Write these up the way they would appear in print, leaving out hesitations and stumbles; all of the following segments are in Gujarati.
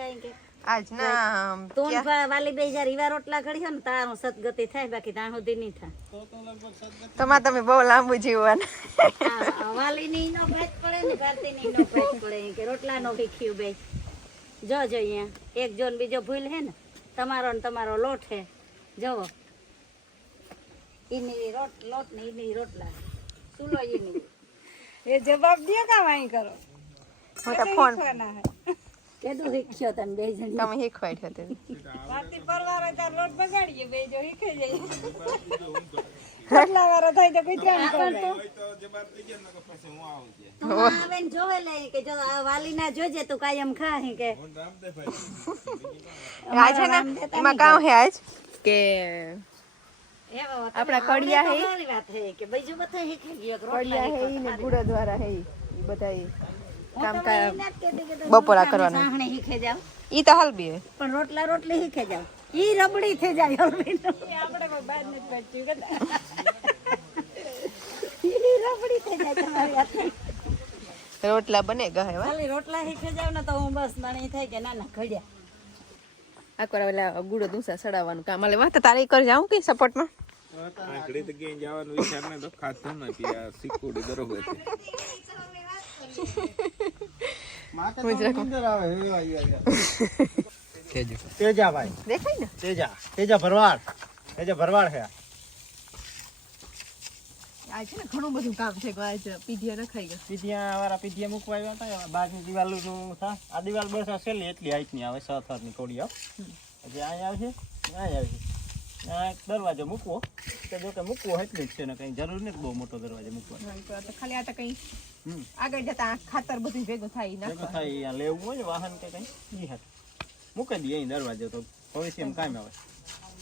જાય કે આજ ના તું વાલી બે હજાર ઈવા રોટલા ઘડ્યો ને તારું સદગતિ થાય બાકી ત્યાં સુધી નહીં થાય તમારે તમે બહુ લાંબુ જીવવાનું વાલી ની નો ભેટ પડે ને ભારતી ની નો ભેટ પડે કે રોટલા નો ભીખ્યું બે જો અહીંયા એક જોન બીજો ભૂલ હે ને તમારો લોટ હે જોવો ઈની લોટ ને ઈની રોટલા સુલો ઈની એ જવાબ દે કામ અહીં કરો હું તો ફોન કેદું શીખ્યો તને બે જણ તમે શીખવાડ્યો તે પાર્ટી પરવાર હોય તાર લોટ બગાડીએ બે જો હીખે જાય રોટલા વાળો થાય તો કુતરાને તું આવે ને જોવે લે કે જો આ વાલી ના જોજે તું કાયમ ખા હે કે આજ છે ને એમાં કામ હે આજ કે આપણા કડિયા હે મારી વાત હે કે બીજું બધા શીખી ગયો કડિયા હે ને ગુરુદ્વારા હે ઈ બધા કામ રોટલા બપોરા કરવાના સાહણે શીખે જાવ ઈ તો હલબી હે પણ રોટલી શીખે જાવ ઈ રબડી થઈ જાય હલબી આપણે બાદ નથી પડતી ઈ રબડી થઈ જાય તમારી હાથે રોટલા બને ગહે વા ખાલી રોટલા શીખે જાવ ને તો હું બસ મને થાય કે ના ઘડ્યા આકરા ઓલા ગુડો દૂસા સડાવવાનું કામ આલે વાત તારે કર જાઉં કે સપોર્ટમાં આખડી તો ક્યાંય જવાનું વિચાર ને તો ખાતો નથી આ શીખોડી બરોબર છે તેજા ભાઈ દેખાય ને તેજા ભરવાડ હે આ છે ને ઘણું બધું કામ છે આજ પીઢિયા નખાઈ ગયા પીઢિયા મૂકવા આવ્યા હતા બાજની દિવાલ નું આ દિવાલ બસ છેલ્લી એટલી હાઈટ ની આવે 6 થરની કોડી પછી અહીંયા આવશે આ એક દરવાજો મૂકવો તો જો કે મૂકવો એટલું જ છે ને કઈ જરૂર નથી બહુ મોટો દરવાજો મૂકવાનો તો ખાલી આ તો કઈ આગળ જતા ખાતર બધું ભેગું થાય ભેગું થાય લેવું હોય વાહન કે કઈ ઈ હાથ મૂકી દઈએ અહીં દરવાજો તો ભવિષ્યમાં કામ આવે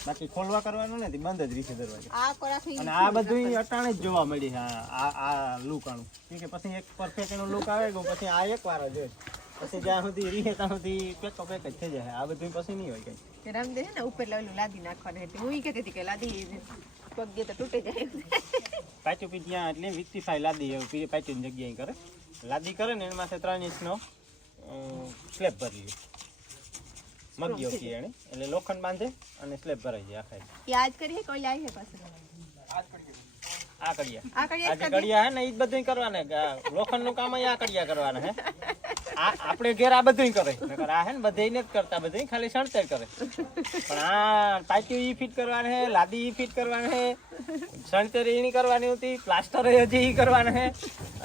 બાકી ખોલવા કરવાનું નથી બંધ જ રીશે દરવાજો અને આ બધું અટાણે જ જોવા મળી આ લુક આનું કે પછી એક પરફેક્ટ એનો લુક આવે ગયો પછી આ એક વાર જ હોય પછી જ્યાં સુધી રીહે ત્યાં સુધી પેક જ થઈ જાય આ બધું પછી નહીં હોય કઈ તે રામદેવ હે ને ઉપર લેવલું લાદી નાખવાનું એટલે હું ઈ કહેતી હતી કે લાદી પગ ગયો તો તૂટી જાય પાછું પી ત્યાં એટલે વિકસીફાઈ લાદી એવું પાછું જગ્યાએ કરે લાદી કરે ને એની માથે 3 ઇંચનો સ્લેબ ભરી લે મગ્યો કે એને એટલે લોખંડ બાંધે અને સ્લેબ ભરાઈ જાય આખા યાદ કરીએ કોઈ લાવી હે પાસે આ કડિયા હે ને ઈ બધું કરવાના લોખંડ નું કામ આ કડિયા કરવાના હે આપણે ઘેર આ બધું કરે નકર આ હે ને બધે ને જ કરતા બધે ખાલી સણતર કરે પણ આ પાટિયું ઈ ફિટ કરવાના હે લાદી ઈ ફિટ કરવાના હે સણતર ઈણી કરવાની હતી પ્લાસ્ટર હજી ઈ કરવાના હે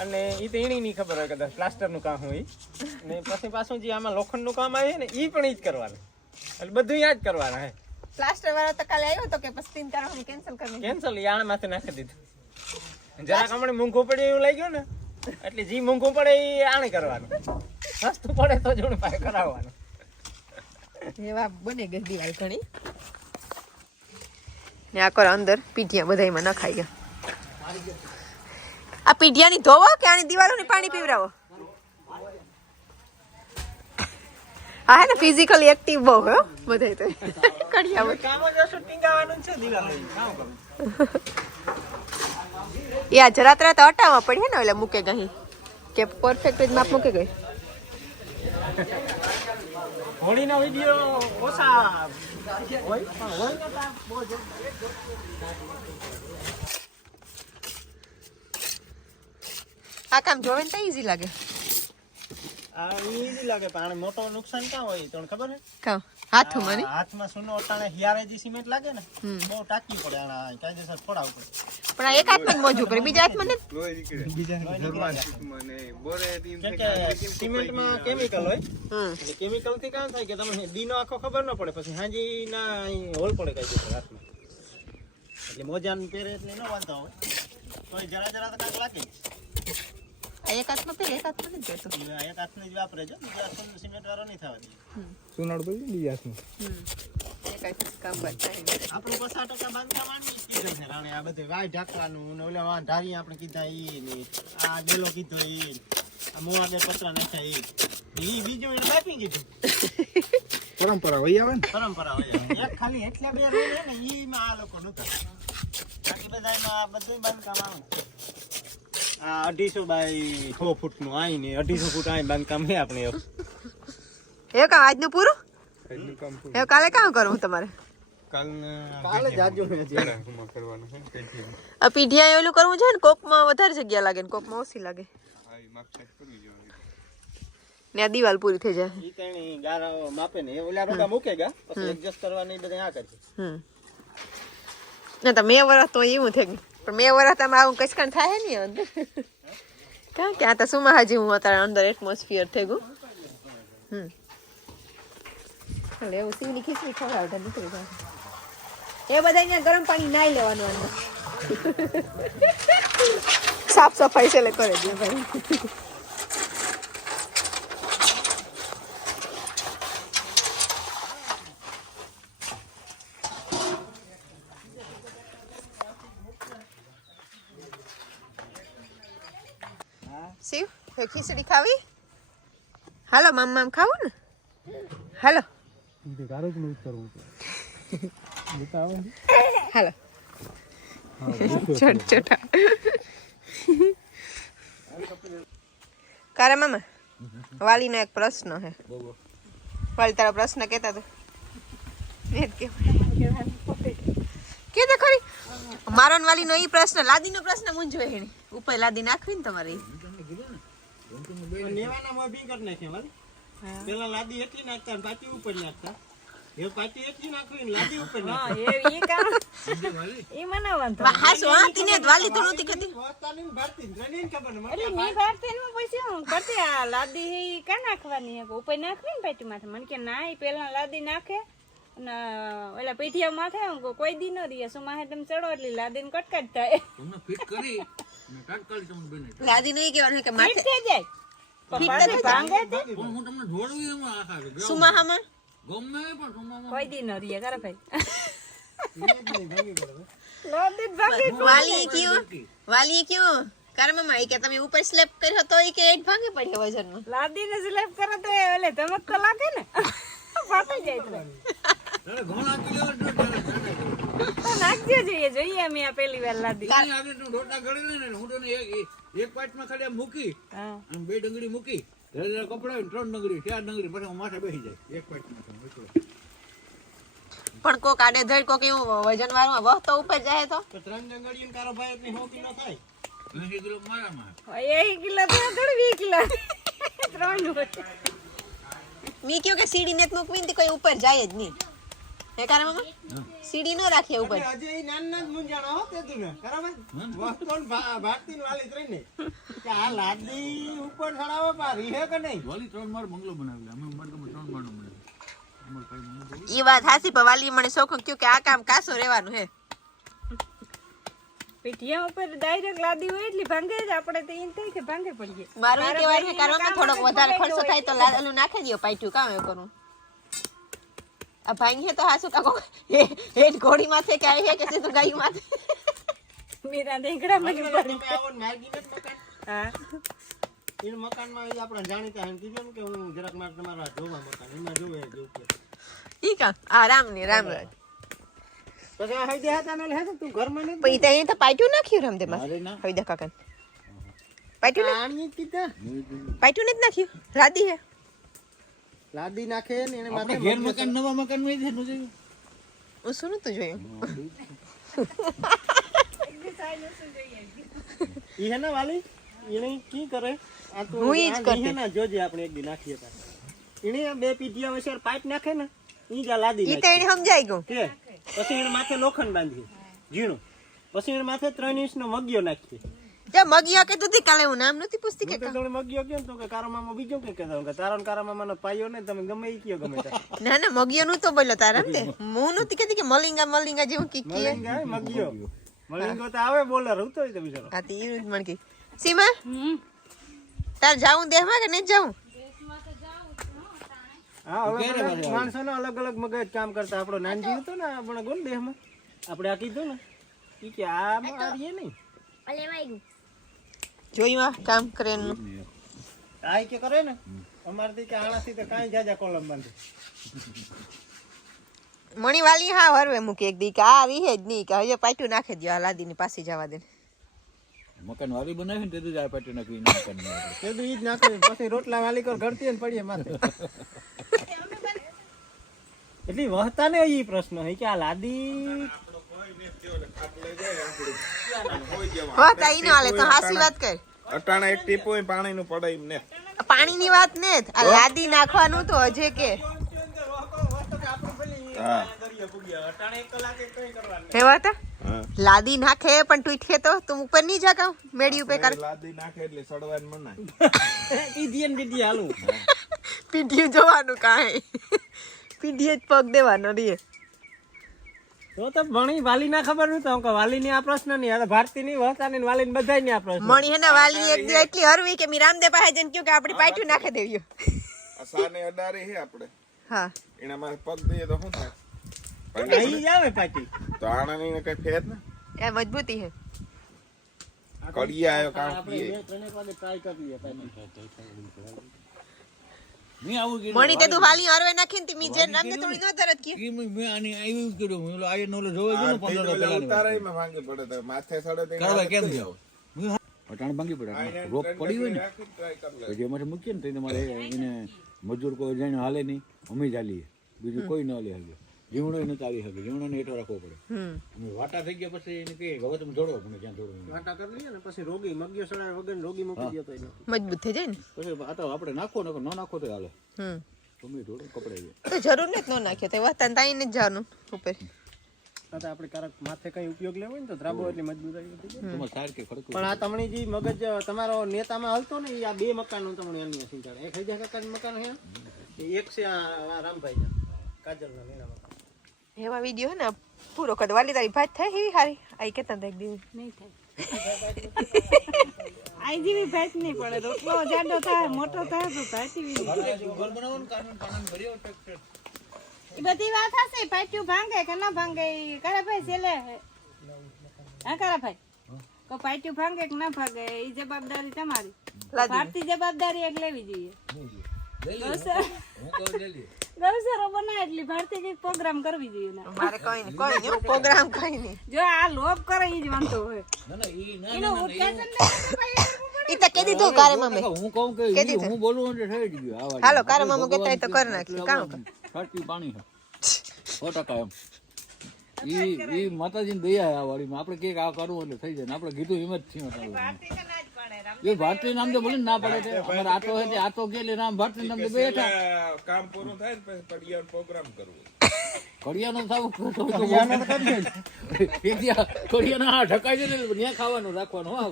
અને ઈ તો ઈણી ની ખબર હોય કદાચ પ્લાસ્ટર નું કામ હોય ને પછી પાછું જે આમાં લોખંડ નું કામ આવે ને ઈ પણ ઈ જ કરવાનું એટલે બધું ઈ જ કરવાના હે પ્લાસ્ટર વાળો તો કાલે આવ્યો તો કે પછી 3 તારા કેન્સલ કરી કેન્સલ યાણ માથે નાખી દીધું જરા કમણે મૂંઘું પડે એવું લાગ્યું ને એટલે જી મૂંઘું પડે એ આણે કરવાનું સસ્તું પડે તો જોડે પાસે કરાવવાનું એવા બને ગઈ દિવાલ ઘણી ને આ કર અંદર પીઢિયા બધાયમાં નખાઈ ગયા આ પીઢિયાની ધોવો કે આની દિવાલોની પાણી પીવરાવો હા હે ને ફિઝિકલી એક્ટિવ બહુ હો બધાય તો કડિયા કામ જ અસર ટીંગાવાનું છે દિવાલ લઈ કામ કરો યા જરા તરા તો હટાવવા પડી ને એટલે મૂકે ગઈ કે પરફેક્ટ જ માપ મૂકે ગઈ હોળીનો વિડિયો ઓછા હોય પણ હોય ને બહુ આ કામ જોવે ને તો ઈઝી લાગે આ ઈઝી લાગે પણ મોટો નુકસાન ક્યાં હોય તમને ખબર છે કામ હાથમાં ને હાથમાં સુનો અટાણે હિયારેજી સિમેન્ટ લાગે ને બહુ ટાકી પડે આના કાયદેસર ફોડાવ પડે પણ આ એક હાથમાં જ મોજું પડે બીજા હાથમાં ને સિમેન્ટમાં કેમિકલ હોય એટલે કેમિકલ થી કામ થાય કે તમને દીનો આખો ખબર ન પડે પછી હાજી ના હોલ પડે કાયદેસર હાથમાં એટલે મોજાન પહેરે એટલે ન વાંધો હોય તો જરા તો કાંઈક લાગે એક હાથમાં પહેરે એક હાથમાં નથી જતો એક હાથને જ વાપરે છે બીજા હાથમાં સિમેન્ટ વાળો નહીં થવા દે સુનાડ પડી બીજા હાથમાં એક હાથમાં કામ બતાય આપણું 50% બાંધકામ આની કીધું છે રાણે આ બધે વાય ઢાકવાનું ને ઓલા વાં ધારી આપણે કીધા ઈ ને આ ડેલો કીધો ઈ આ મોવા બે પતરા નાખ્યા ઈ બીજું એને બાપી કીધું પરંપરા હોય આવે ને પરંપરા હોય એક ખાલી એટલા બે રોડ હે ને ઈ માં આ લોકો નતા બાકી બધામાં બધું બાંધકામ આવે આ 250 બાય 6 ફૂટ નું આઈ ને 250 ફૂટ આઈ બાંધકામ હે આપણે એ કામ આજનું પૂરું આજનું કામ પૂરું. એ કાલે કામ કરું તમારે કાલે જાજો મેં કરવાનું છે પેટીએમ. આ પીઢિયા ઓલું કરવું છે ને કોકમાં વધારે જગ્યા લાગે ને કોકમાં ઓછી લાગે આ માપ સેટ કરી દેવાનું. ને આ દિવાલ પૂરી થઈ જાય ઈ તણી ગારા માપે ને એ ઓલા રોગા મૂકેગા પછી એડજસ્ટ કરવાની બધે આ કરશે ના તો 2 વર્ષ તો એવું થઈ ગયું પણ 2 વર્ષ તમે આવું કચકણ થાય નહીં અંદર કારણ કે આ તો સુમા હાજી હું અત્યારે અંદર એટમોસ્ફિયર થઈ ગયું એટલે એવું સીવની ખીચડી ખવડાવતા નીકળી જાય એ બધા અહીંયા ગરમ પાણી નાઈ લેવાનું અંદર સાફ સફાઈ છે એટલે કરે દે ભાઈ શિવ હવે ખીચડી ખાવી હાલો મામ ખાવું ને હાલો હાલો છોટા કારે મામા વાલીનો એક પ્રશ્ન હે વાલી તારા પ્રશ્ન કેતા તો કે દે ખરી મારો ને વાલીનો ઈ પ્રશ્ન લાદીનો પ્રશ્ન મૂંઝવે હેણી ઉપર લાદી નાખવી ને તમારે નેવાના મોબિંગ કરી નાખ્યા વાલી પેલા લાદી એટલી નાખતા ને પાછી ઉપર નાખતા એ પાછી એટલી નાખવી ને લાદી ઉપર નાખતા એ કામ એ મનાવવાનું હાસુ હા તીને વાલી તો નહોતી કદી પોતાની ભારતી ત્રણેય ખબર ને એટલે મી ભારતી નું પછી હું કરતી આ લાદી કા નાખવાની હે ઉપર નાખવી ને પેટી માથે મને કે ના ઈ પેલા લાદી નાખે અને ઓલા પીઠિયા માથે કોઈ દી ન રીએ સુમાહે તમે ચડો એટલે લાદી ને કટકાટ થાય તમને ફિટ કરી ને તાત્કાલિક તમને બને લાદી નહીં કહેવાનું કે માથે થઈ જાય પણ ભાંગે તે પણ હું તમને જોડું એમાં આખા સુમાહામાં ગમે પણ સુમામાં કોઈ દી ન રીએ કરે ભાઈ લાદી ભાંગે વાલી કયો કારે મામા એ કે તમે ઉપર સ્લેપ કર્યો તો એ કે એટ ભાંગે પડ્યો વજનમાં લાદી ને સ્લેપ કરે તો ઓલે ધમક તો લાગે ને ફાટી જાય તો તારે ઘણો આપી લેવા જો નાખજો જોઈએ અમે આ પહેલી વાર લાદી તારે આગળ તું રોટલા ગળી ને હું તો એક પાટમાં ખાલી આમ મૂકી હા અને 2 ડંગળી મૂકી રેડા કપડા 3 ડંગળી 4 ડંગળી પછી હું માથે બેસી જાય એક પાટમાં પણ કોક આડે ધડ કોક એવું વજન વાળું વહ તો ઉપર જાય તો ત્રણ જંગડીઓ કારો ભાઈ એટલી 100 કિલો થાય 80 કિલો મારામાં 1 કિલો તો 20 કિલો 3 મી કયો કે સીડી ને મૂકવી ને કોઈ ઉપર જાય જ નહીં હે કારે મામા સીડી નો રાખીએ ઉપર હજી ઈ નાના જ મુંજાણા હો તે તું બરાબર વસ્તોન ભારતી વાલી ત્રણે કે આ લાદી ઉપર ચડાવો પારી હે કે નહીં વાલી 3 માર બંગલો બનાવી અમે મડકમાં 3 માળનો બનાવી અમાર કઈ મને ઈ વાત હાસી પણ વાલી મને શોખ કયો કે આ કામ કાસો રહેવાનું હે પીઠિયા ઉપર ડાયરેક્ટ લાદી હોય એટલે ભાંગે જ આપણે તો એમ થાય કે ભાંગે પડીએ મારું એ કહેવાનું છે કારણ કે થોડોક વધારે ખર્ચો થાય તો લાદલું નાખી દયો પાટ્યું કામ એવું કરું આ ભાંગે તો હાસુ કાકો હેડ ઘોડી માથે કે આવી હે કે સીધું ગાયું માથે મીરા દેખડા માં તમે આવો ને માર્ગી ને મકાન હા એ મકાનમાં ઈ આપણે જાણીતા હે કીધું ને કે હું જરાક માર તમારા જોવા મકાન એમાં જોવે જેવું કે ઈ કામ આ રામ રાજ પછી આ હૈદે હતા ને હે તું ઘરમાં ને પછી ત્યાં તો પાટ્યું નાખ્યું રામદે માં હવે દે કાકા પાટ્યું ને આણી કીધા પાટ્યું ને જ નાખ્યું લાદી હે લાદી નાખે ને એને માથે ઘેર મકાન નવા મકાન માં છે નો જોયું હું શું નતું જોયું ઈ હે ને વાલી એને કી કરે આ તો હું ઈ જ કરતી. હે ને જોજે આપણે એક દી નાખીએ તા એને બે પીઠિયા વચ્ચે પાઇપ નાખે ને ઈ જા લાદી ઈ તો નાખે એને સમજાઈ ગયું કે પછી એને માથે લોખંડ બાંધીએ ઝીણું પછી એને માથે 3 ઇંચનો મગિયો નાખીએ જે મગિયા કીધું હતી કાલે હું નામ નથી પૂછતી કે તો તમે મગિયો કેમ તો કે કારા મામા બીજો કે કહેતા કે તારા ને કારા મામાનો પાયો ને તમે ગમે ઈ કયો ગમે તા ના ના મગિયો નું તો બોલ્યો તારા ને હું નથી કહેતી કે મલિંગા જેવું કી કી મલિંગા મગિયો મલિંગો તો આવે બોલર હું તો ઈ તો બિચારો હા તો ઈ મણ કી સીમા તાર જાઉં દેહમાં કે નહીં જાઉં હા અલગ માણસો ને અલગ અલગ મગજ કામ કરતા આપણો નાનજી હતો ને આપણે ગોલ દેહમાં આપણે આ કીધું ને ઈ કે આ મારીએ નહીં જોયું કામ કરે એનું આ કે કરે ને અમારથી કે આણાથી તો કાંઈ જાજા કોલમ બાંધે મણીવાલી હા હરવે મૂકી એક દી કે આ રીહે જ નહીં કે હવે પાટ્યું નાખી દો આ લાદીની પાછી જવા દે મકાન વાલી બનાવી ને તે જ આ પાટી નાખી મકાન તે ઈ જ નાખે પછી રોટલા વાલી કર ઘડતી ને પડીએ માથે એટલે વહતા ને એ પ્રશ્ન છે કે આ લાદી વાત આઈ ન હાલે તો હાસી વાત કર. અટાણે એક ટીપો પાણીનું પડે એમ ને. પાણીની વાત ને જ. આ લાદી નાખવાનું તો હજે કે હા એવા હતા હા લાદી નાખે પણ તું તો તું ઉપર નહીં જા મેડી ઉપર કર લાદી નાખે એટલે સડવાનું મનાય. પીધી ને પીધી હાલું પીઢીયું જોવાનું કાંઈ પીઢીએ જ પગ દેવાનો રે. તો ભણી વાલી ના ખબર નતું કે વાલી ની આ પ્રશ્ન નહીં આ ભારતી ની વહતા ની વાલી ની બધા ની આ પ્રશ્ન મણી હે ને વાલી એક દી એટલી હરવી કે મી રામદેવ પાસે જઈને કહ્યું કે આપણી પાટું નાખી દેવ્યો. આ સાને અડારી હે આપણે હા એના માં પગ દઈએ તો શું થાય? અહીં આવે પાછી તો આણાની ને કઈ ફેર ને એ મજબૂતી હે. કડિયા આયો કામ આપણે કીએ 2-3 વાગે ટ્રાય કરીએ મેં આવું કીધું મણી તે તું વાલી હરવે નાખીને તી મી જે રામદેવ થોડી ન તરત કે કે મેં આની આવ્યું કીધું હું ઓલો આયે નોલો જોવે જો 15 પેલા ઉતારાય માં ભાંગી પડે તો માથે સડે તો કરવા કેમ જાવ અટાણ ભાંગી પડે રોપ પડી હોય ને ટ્રાય કર લે. તો જે મારે મૂકીએ ને તો એને મારે એને મજૂર કોઈ જાણે હાલે નહીં અમે જ હાલીએ બીજું કોઈ ન હાલે શકે જીવણો ન ચાલી શકે જીવણોને હેઠો રાખવો પડે અમે વાટા થઈ ગયા પછી એને કહીએ કે હવે તમે જોડો મને ક્યાં જોડો વાટા કરી લઈએ ને પછી રોગી મગ્યો સડાય વગર રોગી મૂકી દો તો મજબૂત થઈ જાય ને. પછી આ તો આપણે નાખો ન નાખો તો હાલે તમે જોડો કપડાઈ તો જરૂર ને જ ન નાખ્યો તો વતન તાઈ ને જ જવાનું ઉપર. આપણે ક્યારેક માથે કઈ ઉપયોગ લેવો ને તો દ્રાબો એટલી મજબૂત આવી ગઈ તમારે સાર કે ખડક પણ આ તમણી જે મગજ તમારો નેતામાં હલતો ને એ આ 2 મકાનનું તમને એની સિંચાડે એક હૈજા કાકાનું મકાન છે એક છે આ રામભાઈ કાજલના મીના મકાન એવા વિડિયો હે ને પૂરો કર વાલી તારી ભાત થાય એવી હારી આઈ કેતા દેખ દી નહીં થાય આઈ જેવી ભાત નહીં પડે રોટલો જાડો થાય મોટો થાય તો ભાતી વી એ બધી વાત હશે પાટ્યું ભાંગે કે ના ભાંગે ઈ કારા ભાઈ છેલે હા કારા ભાઈ કો પાટ્યું ભાંગે કે ના ભાંગે એ જવાબદારી તમારી ભારતી જવાબદારી એક લેવી જોઈએ ગૌસરો બનાય એટલે ભારતી કઈ પ્રોગ્રામ કરવી જોઈએ ને મારે કોઈ નહીં પ્રોગ્રામ કઈ નહીં. જો આ લોભ કરે ઈ જ વાંધો હોય એનું ઉત્તેજન ઈ તો કે દીધું કારે મમ્મી હું કહું કે ઈ હું બોલું એટલે થઈ જ ગયું આવા હાલો કારે મમ્મી કહેતા તો કર નાખી કામ કર છાતી પાણી છે 100% એમ ઈ માતાજીની દયા છે આ વાડીમાં આપણે કે આ કરવું એટલે થઈ જાય ને આપણે કીધું એમ જ થયું એ ભારતીય નામ તો ભલે ના પડે છે અમારે આટો છે તે આટો કે એટલે નામ ભારતીય નામ તો બેઠા કામ પૂરું થાય ને પછી પડિયાનો પ્રોગ્રામ કરવો. કડિયાનો થાવ કડિયાનો હા ઢકાઈ જાય ને ત્યાં ખાવાનું રાખવાનું હા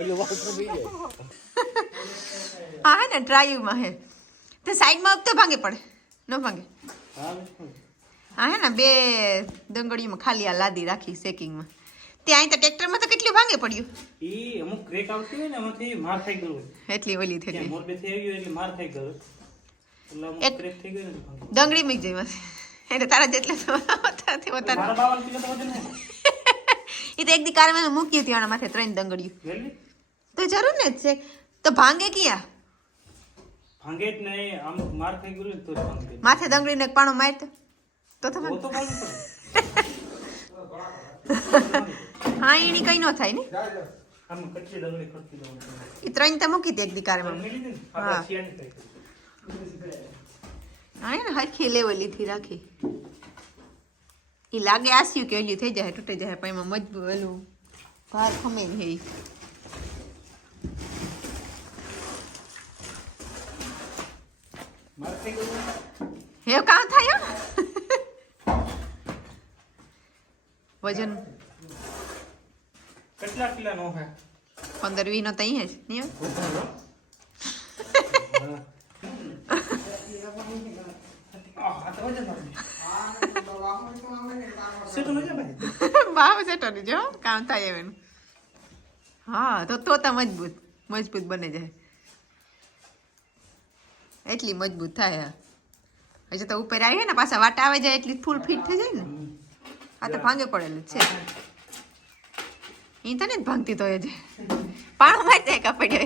એટલે વાત થઈ જાય. હા હે ને ડ્રાઈવમાં હે તે સાઈડમાં તો ભાંગે પડે ન ભાંગે. હા હે ને 2 દંગડીમાં ખાલી આ લાદી રાખી સેકિંગમાં ત્યાં તો ટ્રેક્ટરમાં તો કેટલું ભાંગે પડ્યું ઈ અમુક ક્રેક આવતી હોય ને એમાંથી માર થઈ ગયો એટલી ઓલી થતી મોરબેથી આવી ગયો એટલે માર થઈ ગયો એટલે અમુક એક- ક્રેક થઈ ગયો ને દંગડી મીક જઈ એટલે તારા જેટલા હોતા મારા 52 કિલો તો વજન હે એ તો એક દી કાર મેં મૂકી હતી આના માથે 3 દંગડીયું રેલી તો જરૂર ને જ છે તો ભાંગે ક્યાં ભાંગે જ નહીં આમ માર થઈ ગયો તો ભાંગે માથે દંગડીને એક પાણો મારતો તો તો તમે તો ભાંગે હા એની કઈ ન થાય ને આમ કચ્ચી ડંગળી ખડકી દઉં એ 3 તો મૂકી હતી એક દી કાર માં મેલી દે ને હા. આપણે શિયાળ થઈ હા ને હરખી લેવલી થી રાખી ઈ લાગે આસ્યું કે ઓલી થઈ જાય તૂટી જાય પણ એમાં મજબૂત ઓલું ભાર ખમે ને હે માર થઈ ગયો હે કાં થાય હો? વજન કેટલા કિલો નો હે 15-20 નો તો અહીં જ નહીં હોય? ભાવ સેટો ને જો કામ થાય એનું હા તો મજબૂત બને જાય એટલી મજબૂત થાય હજી તો ઉપર આવી ને પાછા વાટા આવે જાય એટલી ફૂલ ફિટ થઈ જાય ને આ તો ભાંગે પડેલું જ છે એ તો ને જ ભાંગતી તો એ જ પાણું મારી જાય કાપડે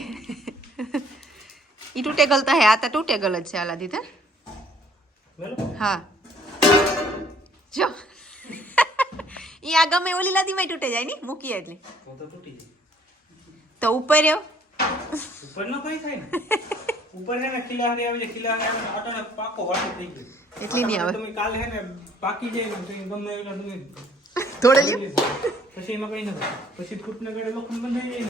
એ તૂટે ગલતા હે આ તો તૂટે ગલ જ છે આલાદી તો હા જો ઈ આ ગમે ઓલી લાદીમાં તૂટે જાય ને મૂકીએ એટલે તો તૂટી જાય તો ઉપર રહ્યો ઉપર નો કઈ થાય ને ઉપર છે ને ખીલાહારી આવે છે, ખીલાહારી આવે ને અટાણે પાકો વાટો થઈ ગયો. એટલી નહીં આવે. તમે કાલે હે ને પાકી જાય ને તો ગમે એટલા તમે થોડે લ્યો. પછી એમાં કઈ નથી, પછી ફૂટને ગળે લોખંડ બંધાઈ જાય ને